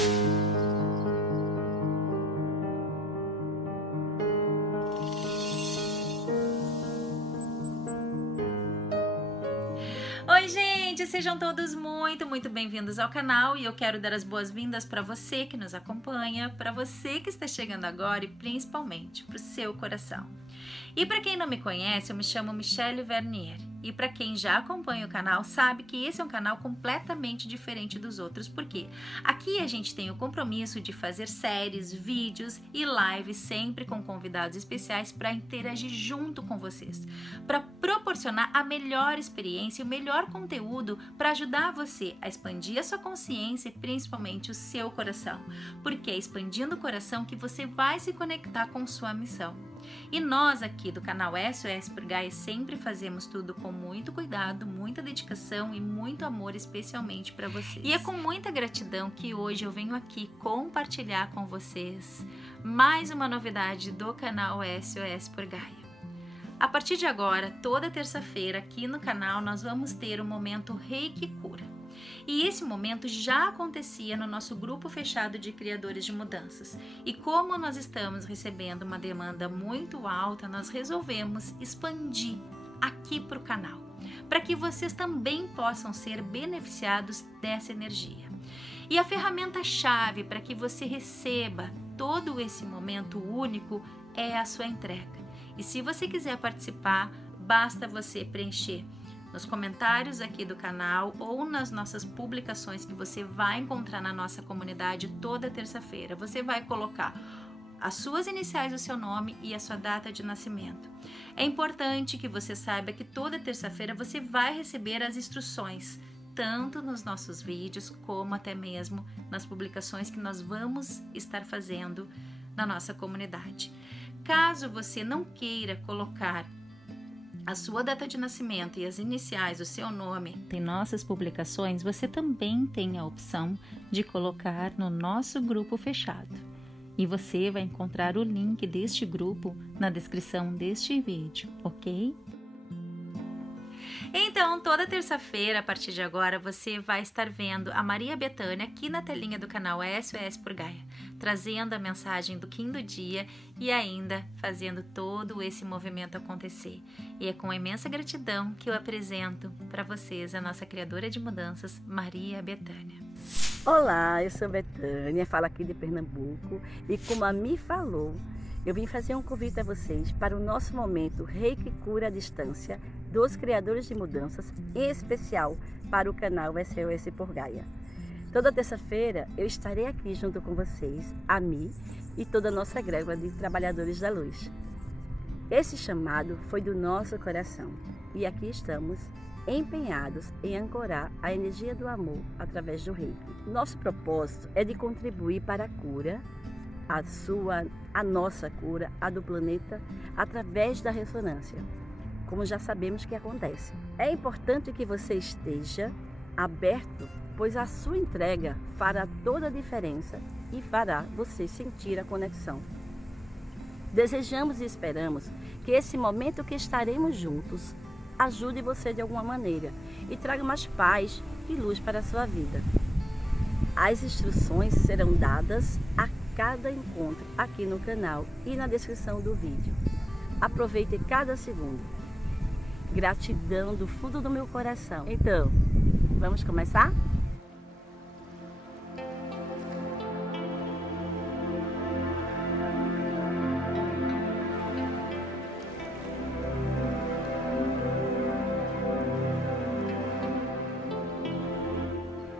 Oi, gente! Sejam todos muito bem-vindos ao canal e eu quero dar as boas-vindas para você que nos acompanha, para você que está chegando agora e principalmente para o seu coração. E para quem não me conhece, eu me chamo Michelle Vernier. E para quem já acompanha o canal, sabe que esse é um canal completamente diferente dos outros, porque aqui a gente tem o compromisso de fazer séries, vídeos e lives sempre com convidados especiais para interagir junto com vocês, para proporcionar a melhor experiência e o melhor conteúdo para ajudar você a expandir a sua consciência e principalmente o seu coração, porque é expandindo o coração que você vai se conectar com sua missão. E nós aqui do canal SOS por Gaia sempre fazemos tudo com muito cuidado, muita dedicação e muito amor, especialmente para vocês. E é com muita gratidão que hoje eu venho aqui compartilhar com vocês mais uma novidade do canal SOS por Gaia. A partir de agora, toda terça-feira aqui no canal nós vamos ter o momento Reiki Cura. E esse momento já acontecia no nosso grupo fechado de criadores de mudanças. E como nós estamos recebendo uma demanda muito alta, nós resolvemos expandir aqui para o canal, para que vocês também possam ser beneficiados dessa energia. E a ferramenta-chave para que você receba todo esse momento único é a sua entrega. E se você quiser participar, basta você preencher nos comentários aqui do canal ou nas nossas publicações que você vai encontrar na nossa comunidade toda terça-feira. Você vai colocar as suas iniciais do seu nome e a sua data de nascimento. É importante que você saiba que toda terça-feira você vai receber as instruções, tanto nos nossos vídeos como até mesmo nas publicações que nós vamos estar fazendo na nossa comunidade. Caso você não queira colocar a sua data de nascimento e as iniciais do seu nome em nossas publicações, você também tem a opção de colocar no nosso grupo fechado. E você vai encontrar o link deste grupo na descrição deste vídeo, ok? Então, toda terça-feira, a partir de agora, você vai estar vendo a Maria Bethânia aqui na telinha do canal SOS por Gaia, trazendo a mensagem do Kim do dia e ainda fazendo todo esse movimento acontecer. E é com imensa gratidão que eu apresento para vocês a nossa criadora de mudanças, Maria Bethânia. Olá, eu sou Bethânia, falo aqui de Pernambuco e como a Mi falou, eu vim fazer um convite a vocês para o nosso momento Reiki Cura à Distância dos Criadores de Mudanças, em especial para o canal SOS por Gaia. Toda terça-feira eu estarei aqui junto com vocês, a Mi e toda a nossa grégua de Trabalhadores da Luz. Esse chamado foi do nosso coração e aqui estamos empenhados em ancorar a energia do amor através do Reiki. Nosso propósito é de contribuir para a cura, a nossa cura, a do planeta, através da ressonância, como já sabemos que acontece. É importante que você esteja aberto, pois a sua entrega fará toda a diferença e fará você sentir a conexão. Desejamos e esperamos que esse momento que estaremos juntos ajude você de alguma maneira e traga mais paz e luz para a sua vida. As instruções serão dadas a cada encontro aqui no canal e na descrição do vídeo. Aproveite cada segundo. Gratidão do fundo do meu coração. Então, vamos começar?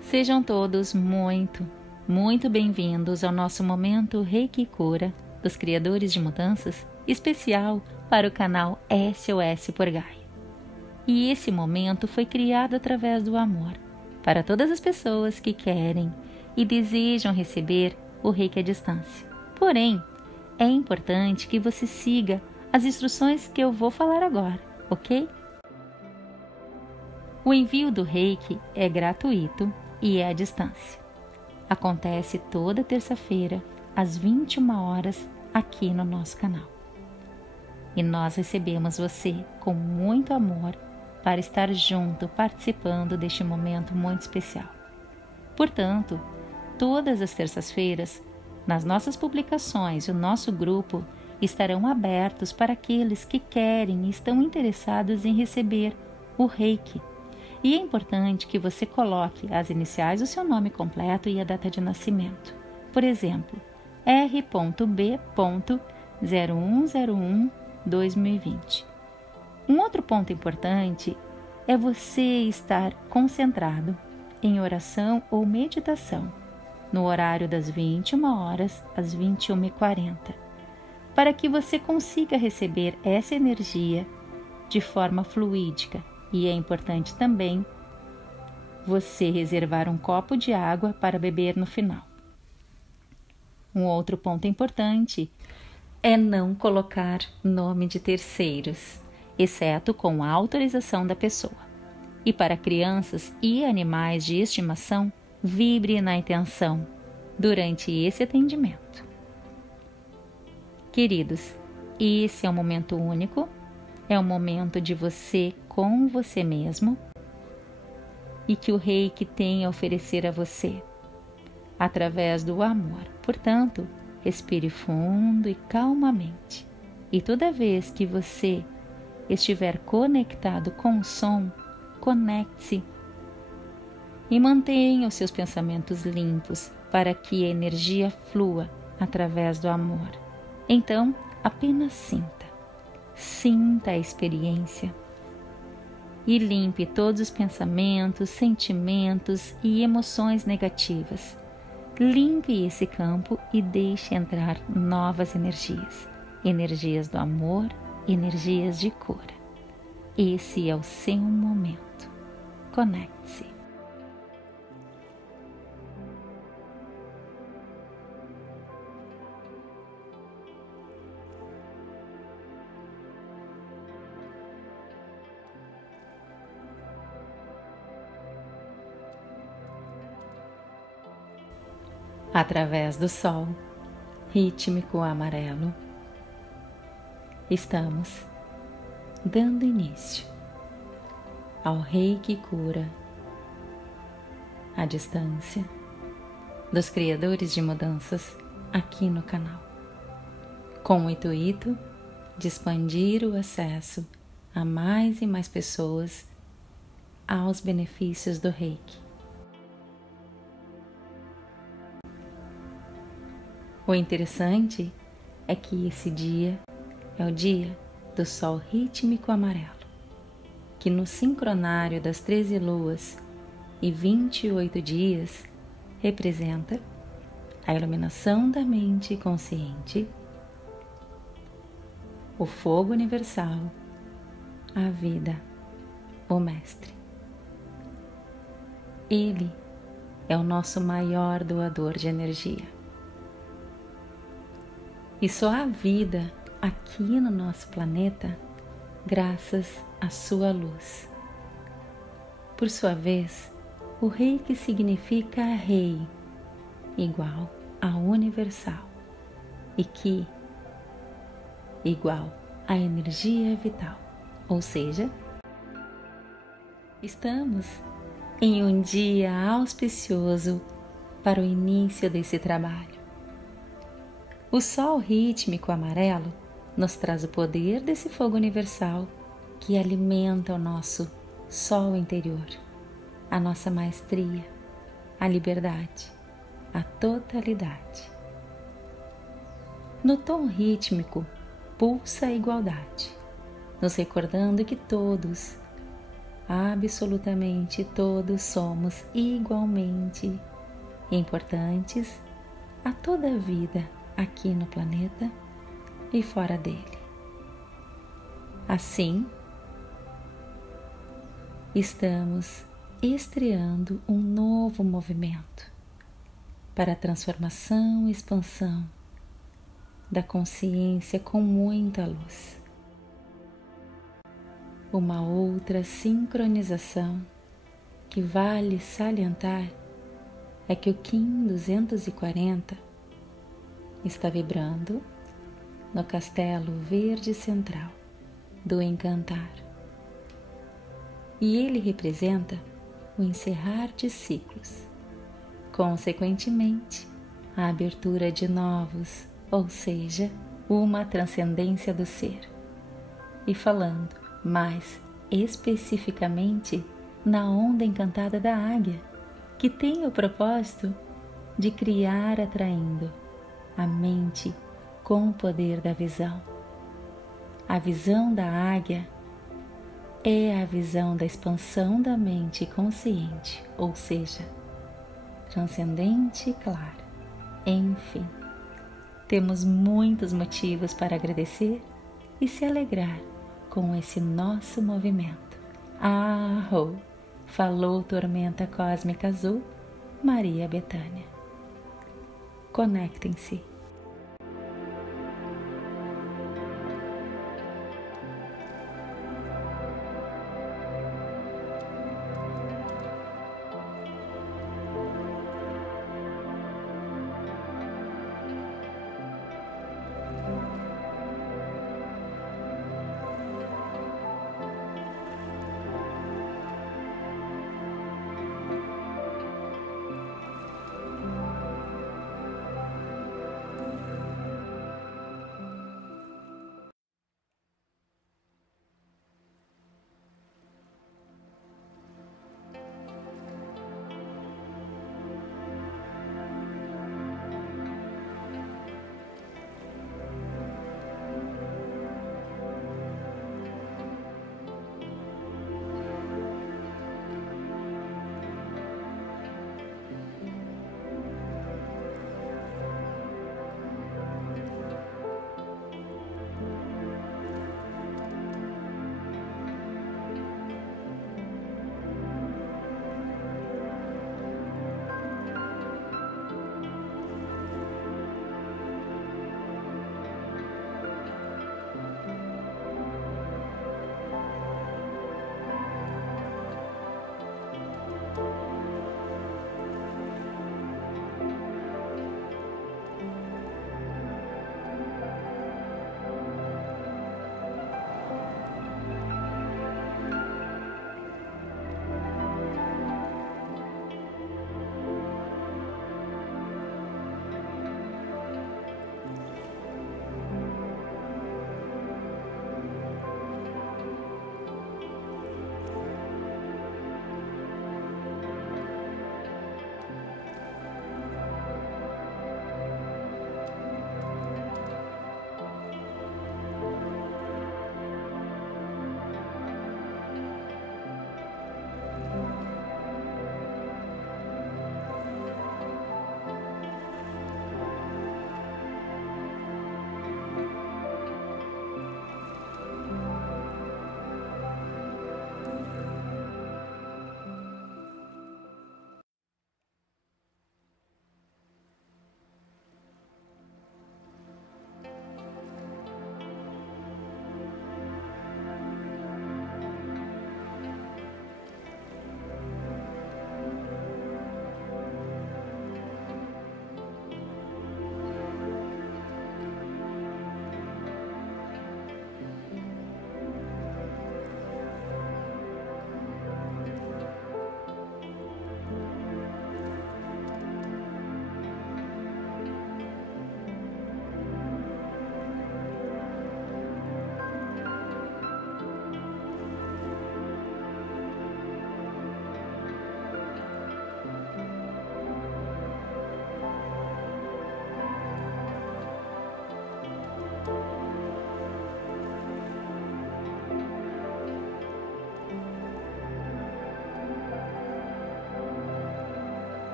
Sejam todos muito bem-vindos ao nosso momento Reiki Cura dos Criadores de Mudanças, especial para o canal SOS por Gaia. E esse momento foi criado através do amor, para todas as pessoas que querem e desejam receber o Reiki à distância. Porém, é importante que você siga as instruções que eu vou falar agora, ok? O envio do Reiki é gratuito e é à distância. Acontece toda terça-feira, às 21 horas, aqui no nosso canal. E nós recebemos você com muito amor para estar junto, participando deste momento muito especial. Portanto, todas as terças-feiras, nas nossas publicações e o nosso grupo estarão abertos para aqueles que querem e estão interessados em receber o Reiki. E é importante que você coloque as iniciais do seu nome completo e a data de nascimento. Por exemplo, R.B.0101-2020. Um outro ponto importante é você estar concentrado em oração ou meditação no horário das 21 horas às 21h40, para que você consiga receber essa energia de forma fluídica. E é importante também você reservar um copo de água para beber no final. Um outro ponto importante é não colocar nome de terceiros, exceto com a autorização da pessoa. E para crianças e animais de estimação, vibre na intenção durante esse atendimento. Queridos, esse é um momento único, é um momento de você com você mesmo e que o Reiki tem a oferecer a você através do amor. Portanto, respire fundo e calmamente. E toda vez que você estiver conectado com o som, conecte-se e mantenha os seus pensamentos limpos para que a energia flua através do amor. Então, apenas sinta a experiência e limpe todos os pensamentos, sentimentos e emoções negativas. Limpe esse campo e deixe entrar novas energias, energias do amor, energias de cura. Esse é o seu momento. Conecte-se. Através do sol rítmico amarelo, estamos dando início ao Reiki Cura à distância dos criadores de mudanças aqui no canal, com o intuito de expandir o acesso a mais e mais pessoas aos benefícios do Reiki. O interessante é que esse dia é o dia do Sol rítmico amarelo, que no sincronário das 13 luas e 28 dias representa a iluminação da mente consciente, o fogo universal, a vida, o Mestre. Ele é o nosso maior doador de energia. E só há vida aqui no nosso planeta graças à sua luz. Por sua vez, o Reiki significa Rei, igual a universal, e Ki, igual a energia vital. Ou seja, estamos em um dia auspicioso para o início desse trabalho. O Sol rítmico amarelo nos traz o poder desse fogo universal que alimenta o nosso Sol interior, a nossa maestria, a liberdade, a totalidade. No tom rítmico, pulsa a igualdade, nos recordando que todos, absolutamente todos, somos igualmente importantes a toda a vida aqui no planeta e fora dele. Assim, estamos estreando um novo movimento para a transformação e expansão da consciência com muita luz. Uma outra sincronização que vale salientar é que o Kim 240 está vibrando no castelo verde central do encantar. E ele representa o encerrar de ciclos, consequentemente, a abertura de novos, ou seja, uma transcendência do ser. E falando mais especificamente na onda encantada da águia, que tem o propósito de criar atraindo a mente com o poder da visão. A visão da águia é a visão da expansão da mente consciente, ou seja, transcendente e clara. Enfim, temos muitos motivos para agradecer e se alegrar com esse nosso movimento. Arro! Falou Tormenta Cósmica Azul, Maria Bethânia. Conectem-se.